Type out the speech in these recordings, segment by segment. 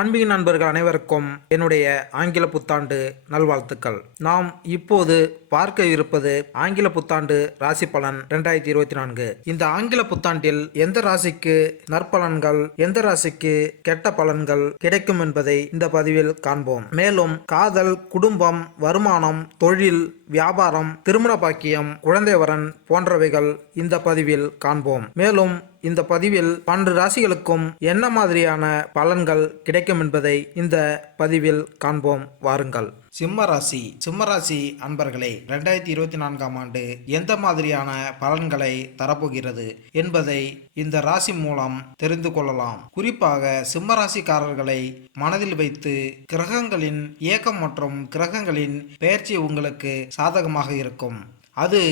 ஆன்மீக நண்பர்கள் அனைவருக்கும் என்னுடைய ஆங்கில புத்தாண்டு நல்வாழ்த்துக்கள். நாம் இப்போது பார்க்க இருப்பது ஆங்கில புத்தாண்டு ராசி பலன் ரெண்டாயிரத்தி இருபத்தி நான்கு. இந்த ஆங்கில புத்தாண்டில் எந்த ராசிக்கு நற்பலன்கள் எந்த ராசிக்கு கெட்ட பலன்கள் கிடைக்கும் என்பதை இந்த பதிவில் காண்போம். மேலும் காதல் குடும்பம் வருமானம் தொழில் வியாபாரம் திருமண பாக்கியம் குழந்தை வரன் போன்றவைகள் இந்த பதிவில் காண்போம். மேலும் இந்த பதிவில் பன்னெண்டு ராசிகளுக்கும் என்ன மாதிரியான பலன்கள் கிடைக்கும் என்பதை இந்த பதிவில் காண்போம். வாருங்கள். சிம்ம ராசி சிம்ம ராசி அன்பர்களே ரெண்டாயிரத்தி இருபத்தி நான்காம் ஆண்டு எந்த மாதிரியான பலன்களை தரப்போகிறது என்பதை இந்த ராசி மூலம் தெரிந்து கொள்ளலாம். குறிப்பாக சிம்ம ராசிக்காரர்களை மனதில் வைத்து கிரகங்களின் இயக்கம் மற்றும் கிரகங்களின் பெயர்ச்சி உங்களுக்கு சாதகமாக இருக்கும். அது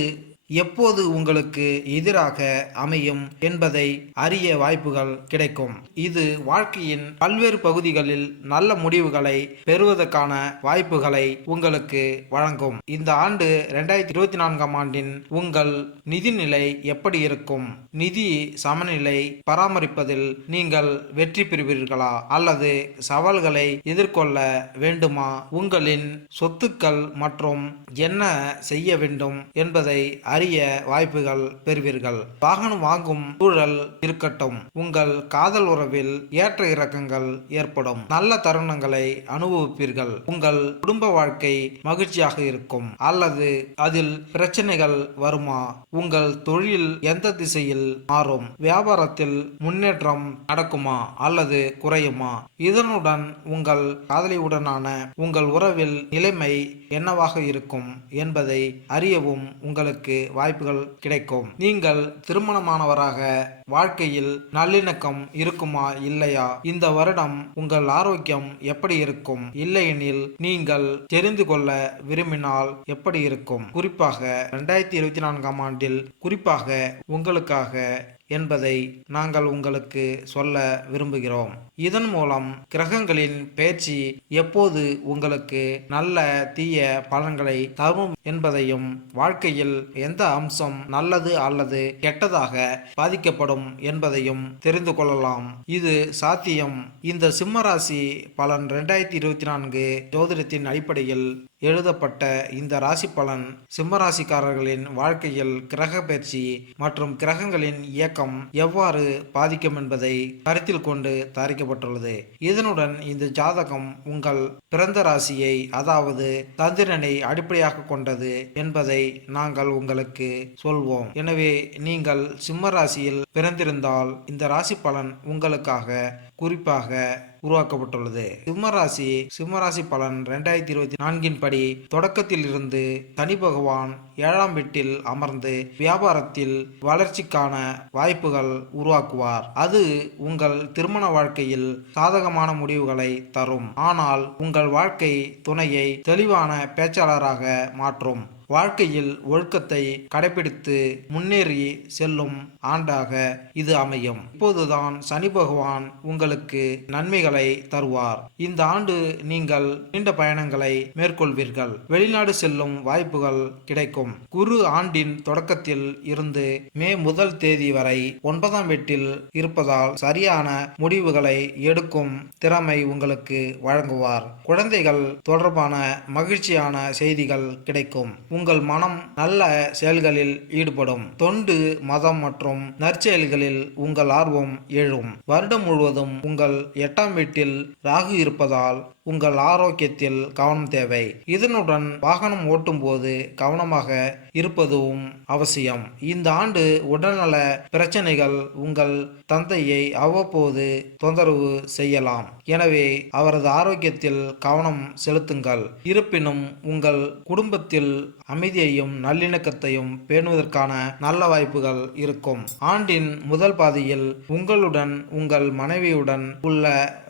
எப்போது உங்களுக்கு எதிராக அமையும் என்பதை அறிய வாய்ப்புகள் கிடைக்கும். இது வாழ்க்கையின் பல்வேறு பகுதிகளில் நல்ல முடிவுகளை பெறுவதற்கான வாய்ப்புகளை உங்களுக்கு வழங்கும். இந்த ஆண்டு ரெண்டாயிரத்தி இருபத்தி நான்காம் ஆண்டின் உங்கள் நிதிநிலை எப்படி இருக்கும்? நிதி சமநிலை பராமரிப்பதில் நீங்கள் வெற்றி பெறுவீர்களா? அல்லது சவால்களை எதிர்கொள்ள வேண்டுமா? உங்களின் சொத்துக்கள் மற்றும் என்ன செய்ய வேண்டும் என்பதை அறிய வாய்ப்புகள் பெறுவீர்கள். வாகனம் வாங்கும் சூழல் இருக்கட்டும். உங்கள் காதல் உறவில் ஏற்ற இறக்கங்கள் ஏற்படும். நல்ல தருணங்களை அனுபவிப்பீர்கள். உங்கள் குடும்ப வாழ்க்கை மகிழ்ச்சியாக இருக்கும். அல்லது அதில் பிரச்சனைகள் வருமா? உங்கள் தொழில் எந்த திசையில் மாறும்? வியாபாரத்தில் முன்னேற்றம் நடக்குமா? அல்லது குறையுமா? இதனுடன் உங்கள் காதலியுடனான உங்கள் உறவில் நிலைமை என்னவாக இருக்கும் என்பதை அறியவும் உங்களுக்கு வாய்ப்புகள் கிடைக்கும். நீங்கள் திருமணமானவராக வாழ்க்கையில் நல்லிணக்கம் இருக்குமா இல்லையா? இந்த வருடம் உங்கள் ஆரோக்கியம் எப்படி இருக்கும்? இல்லையெனில் நீங்கள் தெரிந்து கொள்ள விரும்பினால் எப்படி இருக்கும்? குறிப்பாக இரண்டாயிரத்தி இருபத்தி நான்காம் ஆண்டில் குறிப்பாக உங்களுக்காக என்பதை நாங்கள் உங்களுக்கு சொல்ல விரும்புகிறோம். இதன் மூலம் கிரகங்களின் பயிற்சி எப்போது உங்களுக்கு நல்ல தீய பலன்களை தரும் என்பதையும் வாழ்க்கையில் எந்த அம்சம் நல்லது அல்லது கெட்டதாக பாதிக்கப்படும் என்பதையும் தெரிந்து கொள்ளலாம். இது சாத்தியம். இந்த சிம்மராசி பலன் ரெண்டாயிரத்தி இருபத்தி நான்கு ஜோதிடத்தின் அடிப்படையில் எழுதப்பட்ட இந்த ராசி பலன் சிம்மராசிக்காரர்களின் வாழ்க்கையில் கிரக பயிற்சி மற்றும் கிரகங்களின் இயக்கம் எவ்வாறு பாதிக்கும் என்பதை கருத்தில் கொண்டு தயாரிக்கப்பட்டுள்ளது. இதனுடன் இந்த ஜாதகம் உங்கள் பிறந்த ராசியை அதாவது சந்திரனை அடிப்படையாக கொண்டது என்பதை நாங்கள் உங்களுக்கு சொல்வோம். எனவே நீங்கள் சிம்ம ராசியில் பிறந்திருந்தால் இந்த ராசி பலன் உங்களுக்காக குறிப்பாக உருவாக்கப்பட்டுள்ளது. சிம்மராசி சிம்மராசி பலன் ரெண்டாயிரத்தி இருபத்தி நான்கின் படி தொடக்கத்தில் இருந்து சனி பகவான் ஏழாம் வீட்டில் அமர்ந்து வியாபாரத்தில் வளர்ச்சிக்கான வாய்ப்புகள் உருவாக்குவார். அது உங்கள் திருமண வாழ்க்கையில் சாதகமான முடிவுகளை தரும். ஆனால் உங்கள் வாழ்க்கை துணையை தெளிவான பேச்சாளராக மாற்றும். வாழ்க்கையில் ஒழுக்கத்தை கடைபிடித்து முன்னேறி செல்லும் ஆண்டாக இது அமையும். இப்போதுதான் சனி பகவான் உங்களுக்கு நன்மைகளை தருவார். இந்த ஆண்டு நீங்கள் நீண்ட பயணங்களை மேற்கொள்வீர்கள். வெளிநாடு செல்லும் வாய்ப்புகள் கிடைக்கும். குரு ஆண்டின் தொடக்கத்தில் இருந்து மே முதல் தேதி வரை ஒன்பதாம் வீட்டில் இருப்பதால் சரியான முடிவுகளை எடுக்கும் திறமை உங்களுக்கு வழங்குவார். குழந்தைகள் தொடர்பான மகிழ்ச்சியான செய்திகள் கிடைக்கும். உங்கள் மனம் நல்ல செயல்களில் ஈடுபடும். தொண்டு மதம் மற்றும் நற்செயல்களில் உங்கள் ஆர்வம் எழும். வருடம் முழுவதும் உங்கள் எட்டாம் வீட்டில் ராகு இருப்பதால் உங்கள் ஆரோக்கியத்தில் கவனம் தேவை. இதனுடன் வாகனம் ஓட்டும் போது கவனமாக இருப்பதும் அவசியம். இந்த ஆண்டு உடல்நல பிரச்சனைகள் உங்கள் தந்தையை அவ்வப்போது தொந்தரவு செய்யலாம். எனவே அவரது ஆரோக்கியத்தில் கவனம் செலுத்துங்கள். இருப்பினும் உங்கள் குடும்பத்தில் அமைதியையும் நல்லிணக்கத்தையும் பேணுவதற்கான நல்ல வாய்ப்புகள் இருக்கும். ஆண்டின் முதல் பாதியில் உங்களுடன் உங்கள் மனைவியுடன் உள்ள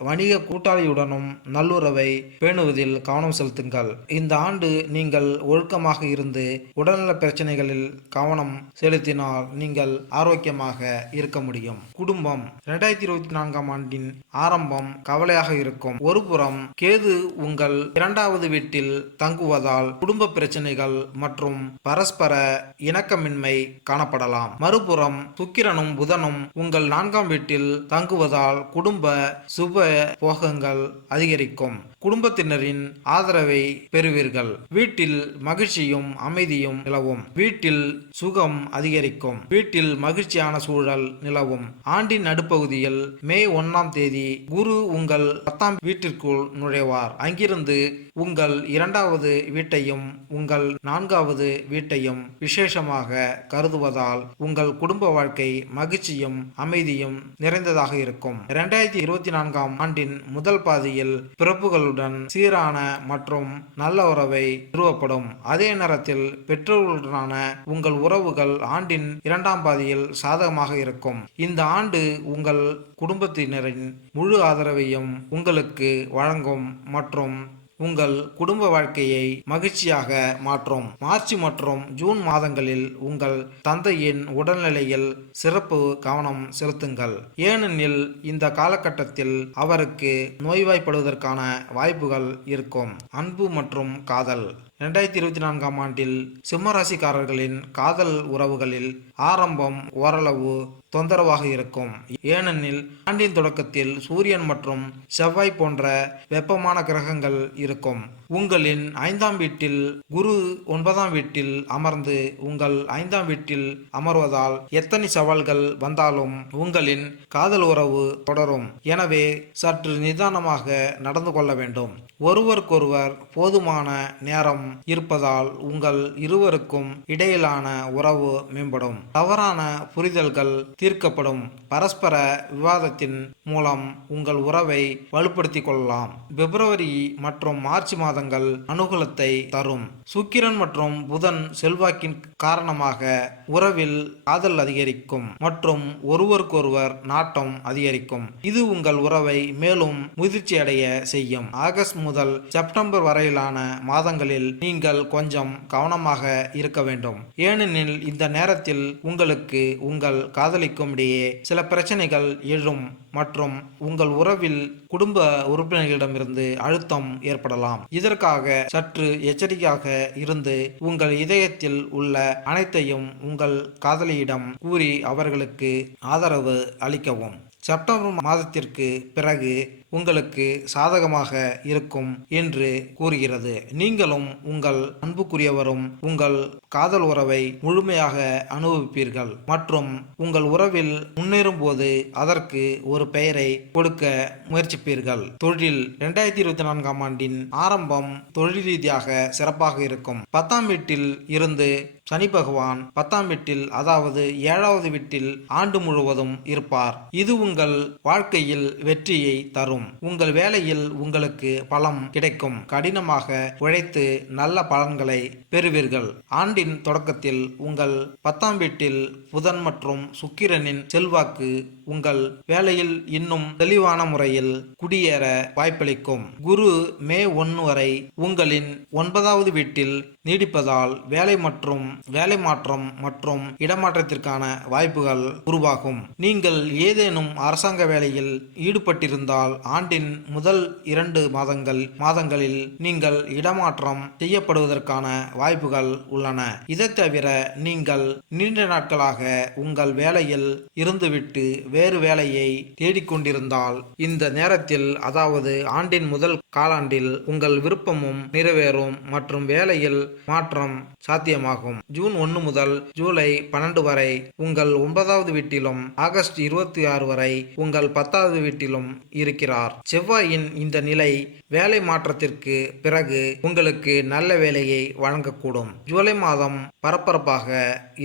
வணிக கூட்டாளியுடனும் நல்லுறவை பேணுவதில் கவனம் செலுத்துங்கள். இந்த ஆண்டு நீங்கள் ஒழுக்கமாக இருந்து உடல்நல பிரச்சனைகளில் கவனம் செலுத்தினால் நீங்கள் ஆரோக்கியமாக இருக்க முடியும். குடும்பம் இரண்டாயிரத்தி இருபத்தி நான்காம் ஆண்டின் ஆரம்பம் கவலையாக இருக்கும். ஒருபுறம் கேது உங்கள் இரண்டாவது வீட்டில் தங்குவதால் குடும்ப பிரச்சனைகள் மற்றும் பரஸ்பர இணக்கமின்மை காணப்படலாம். மறுபுறம் சுக்கிரனும் புதனும் உங்கள் நான்காம் வீட்டில் தங்குவதால் குடும்ப சுப போகங்கள் அதிகரிக்கும். குடும்பத்தினரின் ஆதரவை பெறுவீர்கள். வீட்டில் மகிழ்ச்சியும் அமைதியும் நிலவும். வீட்டில் சுகம் அதிகரிக்கும். வீட்டில் மகிழ்ச்சியான சூழல் நிலவும். ஆண்டின் நடுப்பகுதியில் மே ஒன்னாம் தேதி குரு உங்கள் பத்தாம் வீட்டிற்குள் நுழைவார். அங்கிருந்து உங்கள் இரண்டாவது வீட்டையும் உங்கள் நான்காவது வீட்டையும் விசேஷமாக கருதுவதால் உங்கள் குடும்ப வாழ்க்கை மகிழ்ச்சியும் அமைதியும் நிறைந்ததாக இருக்கும். இரண்டாயிரத்தி இருபத்தி நான்காம் ஆண்டின் முதல் பாதியில் பிறப்புகளுடன் சீரான மற்றும் நல்ல உறவை நிறுவப்படும். அதே நேரத்தில் பெற்றோர்களுடனான உங்கள் உறவுகள் ஆண்டின் இரண்டாம் பாதியில் சாதகமாக இருக்கும். இந்த ஆண்டு உங்கள் குடும்பத்தினரின் முழு ஆதரவையும் உங்களுக்கு வழங்கும் மற்றும் உங்கள் குடும்ப வாழ்க்கையை மகிழ்ச்சியாக மாற்றும். மார்ச் மற்றும் ஜூன் மாதங்களில் உங்கள் தந்தையின் உடல்நிலையில் சிறப்பு கவனம் செலுத்துங்கள். ஏனெனில் இந்த காலகட்டத்தில் அவருக்கு நோய்வாய்ப்படுவதற்கான வாய்ப்புகள் இருக்கும். அன்பு மற்றும் காதல். இரண்டாயிரத்தி இருபத்தி நான்காம் ஆண்டில் சிம்மராசிக்காரர்களின் காதல் உறவுகளில் ஆரம்பம் ஓரளவு தொந்தரவாக இருக்கும். ஏனெனில் ஆண்டின் தொடக்கத்தில் சூரியன் மற்றும் செவ்வாய் போன்ற வெப்பமான கிரகங்கள் இருக்கும். உங்களின் ஐந்தாம் வீட்டில் குரு ஒன்பதாம் வீட்டில் அமர்ந்து உங்கள் ஐந்தாம் வீட்டில் அமர்வதால் எத்தனை சவால்கள் வந்தாலும் உங்களின் காதல் உறவு தொடரும். எனவே சற்று நிதானமாக நடந்து கொள்ள வேண்டும். ஒருவருக்கொருவர் போதுமான நேரம் இருப்பதால் உங்கள் இருவருக்கும் இடையிலான உறவு மேம்படும். தவறான புரிதல்கள் தீர்க்கப்படும். பரஸ்பர விவாதத்தின் மூலம் உங்கள் உறவை வலுப்படுத்திக் கொள்ளலாம். பிப்ரவரி மற்றும் மார்ச் மாத மாதங்கள் அனுகூலத்தை தரும். சுக்கிரன் மற்றும் புதன் செல்வாக்கின் காரணமாக உறவில் காதல் அதிகரிக்கும் மற்றும் ஒருவருக்கொருவர் நாட்டம் அதிகரிக்கும். இது உங்கள் உறவை மேலும் முதிர்ச்சி அடைய செய்யும். ஆகஸ்ட் முதல் செப்டம்பர் வரையிலான மாதங்களில் நீங்கள் கொஞ்சம் கவனமாக இருக்க வேண்டும். ஏனெனில் இந்த நேரத்தில் உங்களுக்கு உங்கள் காதலிக்கும் இடையே சில பிரச்சனைகள் எழும் மற்றும் உங்கள் உறவில் குடும்ப உறுப்பினர்களிடமிருந்து அழுத்தம் ஏற்படலாம். இதற்காக சற்று எச்சரிக்கையாக இருந்து உங்கள் இதயத்தில் உள்ள அனைத்தையும் உங்கள் காதலியிடம் கூறி அவர்களுக்கு ஆதரவு அளிக்கவும். செப்டம்பர் மாதத்திற்கு பிறகு உங்களுக்கு சாதகமாக இருக்கும் என்று கூறுகிறது. நீங்களும் உங்கள் அன்புக்குரியவரும் உங்கள் காதல் உறவை முழுமையாக அனுபவிப்பீர்கள் மற்றும் உங்கள் உறவில் முன்னேறும் போது அதற்கு ஒரு பெயரை கொடுக்க முயற்சிப்பீர்கள். தொழில் இரண்டாயிரத்தி இருபத்தி நான்காம் ஆண்டின் ஆரம்பம் தொழில் ரீதியாக சிறப்பாக இருக்கும். பத்தாம் வீட்டில் இருந்து சனி பகவான் பத்தாம் வீட்டில் அதாவது ஏழாவது வீட்டில் ஆண்டு முழுவதும் இருப்பார். இது உங்கள் வாழ்க்கையில் வெற்றியை தரும். உங்கள் வேலையில் உங்களுக்கு பலம் கிடைக்கும். கடினமாக உழைத்து நல்ல பலன்களை பெறுவீர்கள். ஆண்டின் தொடக்கத்தில் உங்கள் பத்தாம் வீட்டில் புதன் மற்றும் சுக்கிரனின் செல்வாக்கு உங்கள் வேலையில் இன்னும் தெளிவான முறையில் குடியேற வாய்ப்பளிக்கும். குரு மே ஒன்று வரை உங்களின் ஒன்பதாவது வீட்டில் நீடிப்பதால் வேலை மற்றும் வேலை மாற்றம் மற்றும் இடமாற்றத்திற்கான வாய்ப்புகள் உருவாகும். நீங்கள் ஏதேனும் அரசாங்க வேலையில் ஈடுபட்டிருந்தால் ஆண்டின் முதல் இரண்டு மாதங்கள் மாதங்களில் நீங்கள் இடமாற்றம் செய்யப்படுவதற்கான வாய்ப்புகள் உள்ளன. இதை தவிர நீங்கள் நீண்ட நாட்களாக உங்கள் வேலையில் இருந்துவிட்டு வேறு வேலையை தேடிக்கொண்டிருந்தால் இந்த நேரத்தில் அதாவது ஆண்டின் முதல் காலாண்டில் உங்கள் விருப்பமும் நிறைவேறும் மற்றும் வேலையில் மாற்றம் சாத்தியமாகும். ஜூன் ஒன்று முதல் ஜூலை பன்னெண்டு வரை உங்கள் ஒன்பதாவது வீட்டிலும் ஆகஸ்ட் இருபத்தி ஆறு வரை உங்கள் பத்தாவது வீட்டிலும் இருக்கிறார். செவ்வாயின் இந்த நிலை வேலை மாற்றத்திற்கு பிறகு உங்களுக்கு நல்ல வேலையை வழங்கக்கூடும். ஜூலை மாதம் பரபரப்பாக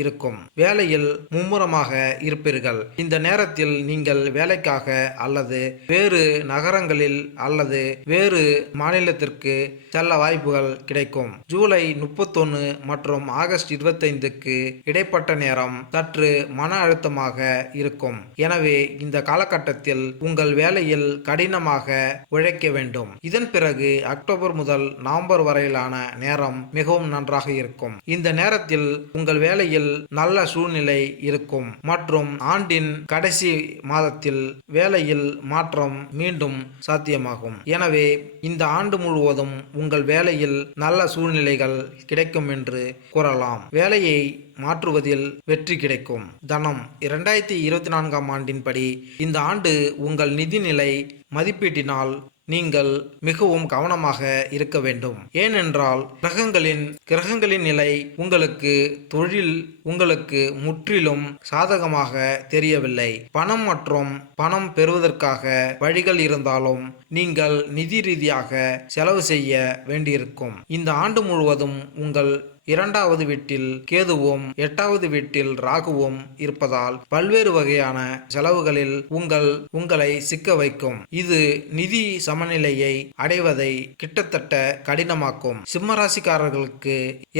இருக்கும். வேலையில் மும்முரமாக இருப்பீர்கள். இந்த நேரத்தில் நீங்கள் வேலைக்காக அல்லது வேறு நகரங்களில் அல்லது வேறு மாநிலத்திற்கு செல்ல வாய்ப்புகள் கிடைக்கும். ஜூலை முப்பத்தொன்னு மற்றும் ஆகஸ்ட் இருபத்தைந்துக்கு இடைப்பட்ட நேரம் சற்று மன அழுத்தமாக இருக்கும். எனவே இந்த காலகட்டத்தில் உங்கள் வேலையில் கடின கடினமாக உழைக்க வேண்டும். இதன் பிறகு அக்டோபர் முதல் நவம்பர் வரையிலான நேரம் மிகவும் நன்றாக இருக்கும். இந்த நேரத்தில் உங்கள் வேலையில் நல்ல சூழ்நிலை இருக்கும். மற்றும் ஆண்டின் கடைசி மாதத்தில் வேலையில் மாற்றம் மீண்டும் சாத்தியமாகும். எனவே இந்த ஆண்டு முழுவதும் உங்கள் வேலையில் நல்ல சூழ்நிலைகள் கிடைக்கும் என்று கூறலாம். வேலையை மாற்றுவதில் வெற்றி கிடைக்கும். தனம் இரண்டாயிரத்தி இருபத்தி நான்காம் ஆண்டின்படி இந்த ஆண்டு உங்கள் நிதிநிலை மதிப்பீட்டினால் நீங்கள் மிகவும் கவனமாக இருக்க வேண்டும். ஏனென்றால் கிரகங்களின் கிரகங்களின் நிலை உங்களுக்கு தொழில் உங்களுக்கு முற்றிலும் சாதகமாக தெரியவில்லை. பணம் மற்றும் பணம் பெறுவதற்காக வழிகள் இருந்தாலும் நீங்கள் நிதி ரீதியாக செலவு செய்ய வேண்டியிருக்கும். இந்த ஆண்டு முழுவதும் உங்கள் இரண்டாவது வீட்டில் கேதுவும் எட்டாவது வீட்டில் ராகுவும் இருப்பதால் பல்வேறு வகையான செலவுகளில் உங்கள் உங்களை சிக்க வைக்கும். இது நிதி சமநிலையை அடைவதை கிட்டத்தட்ட கடினமாக்கும். சிம்மராசிக்காரர்களுக்கு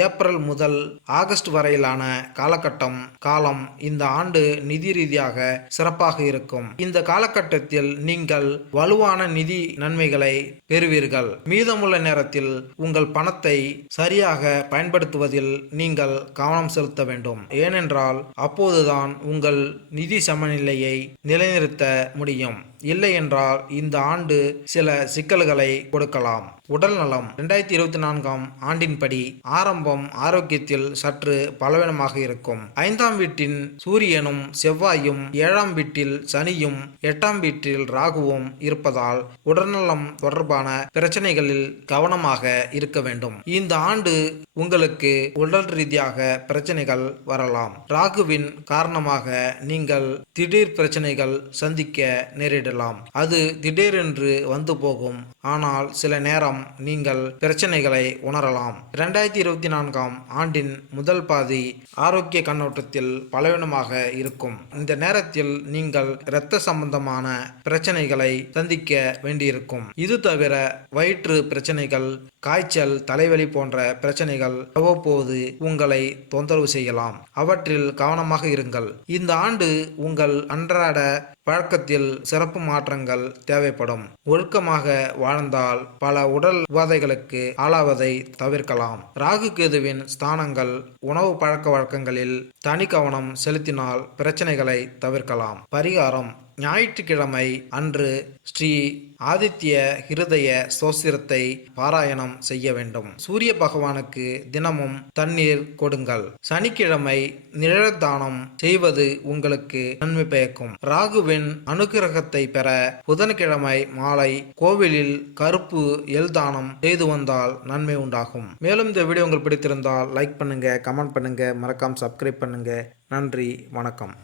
ஏப்ரல் முதல் ஆகஸ்ட் வரையிலான காலகட்டம் காலம் இந்த ஆண்டு நிதி ரீதியாக சிறப்பாக இருக்கும். இந்த காலகட்டத்தில் நீங்கள் வலுவான நிதி நன்மைகளை பெறுவீர்கள். மீதமுள்ள நேரத்தில் உங்கள் பணத்தை சரியாக பயன்படுத்த பயன்படுத்துவதில் நீங்கள் கவனம் செலுத்த வேண்டும். ஏனென்றால் அப்போதுதான் உங்கள் நிதி சமநிலையை நிலைநிறுத்த முடியும். இல்லை என்றால் இந்த ஆண்டு சில சிக்கல்களை கொடுக்கலாம். உடல் நலம் இரண்டாயிரத்தி இருபத்தி நான்காம் ஆண்டின்படி ஆரம்பம் ஆரோக்கியத்தில் சற்று பலவீனமாக இருக்கும். ஐந்தாம் வீட்டின் சூரியனும் செவ்வாயும் ஏழாம் வீட்டில் சனியும் எட்டாம் வீட்டில் ராகுவும் இருப்பதால் உடல்நலம் தொடர்பான பிரச்சனைகளில் கவனமாக இருக்க வேண்டும். இந்த ஆண்டு உங்களுக்கு உடல் ரீதியாக பிரச்சனைகள் வரலாம். ராகுவின் காரணமாக நீங்கள் திடீர் பிரச்சனைகள் சந்திக்க நேரிடலாம். அது திடீரென்று வந்து போகும். ஆனால் சில நேரம் நீங்கள் பிரச்சனைகளை உணரலாம். இரண்டாயிரத்தி இருபத்தி நான்காம் ஆண்டின் முதல் பாதி ஆரோக்கிய கண்ணோட்டத்தில் பலவீனமாக இருக்கும். இந்த நேரத்தில் நீங்கள் இரத்த சம்பந்தமான பிரச்சனைகளை சந்திக்க வேண்டியிருக்கும். இது தவிர வயிற்று பிரச்சனைகள் காய்ச்சல் தலைவலி போன்ற பிரச்சனைகள் அவ்வப்போது உங்களை தொந்தரவு செய்யலாம். அவற்றில் கவனமாக இருங்கள். இந்த ஆண்டு உங்கள் அன்றாட பழக்கத்தில் சிறப்பு மாற்றங்கள் தேவைப்படும். ஒழுக்கமாக வாழ்ந்தால் பல உடல் உபாதைகளுக்கு ஆளாவதை தவிர்க்கலாம். ராகு கேதுவின் ஸ்தானங்கள் உணவு பழக்க வழக்கங்களில் தனி கவனம் செலுத்தினால் பிரச்சனைகளை தவிர்க்கலாம். பரிகாரம் ஞாயிற்றுக்கிழமை அன்று ஸ்ரீ ஆதித்ய ஹிருதய சோசிரத்தை பாராயணம் செய்ய வேண்டும். சூரிய பகவானுக்கு தினமும் தண்ணீர் கொடுங்கள். சனிக்கிழமை நிழல்தானம் செய்வது உங்களுக்கு நன்மை பயக்கும். ராகுவின் அனுகிரகத்தை பெற புதன்கிழமை மாலை கோவிலில் கருப்பு எல்தானம் செய்து வந்தால் நன்மை உண்டாகும். மேலும் இந்த வீடியோ உங்களுக்கு பிடித்திருந்தால் லைக் பண்ணுங்க கமெண்ட் பண்ணுங்க மறக்காம சப்ஸ்கிரைப் பண்ணுங்க. நன்றி வணக்கம்.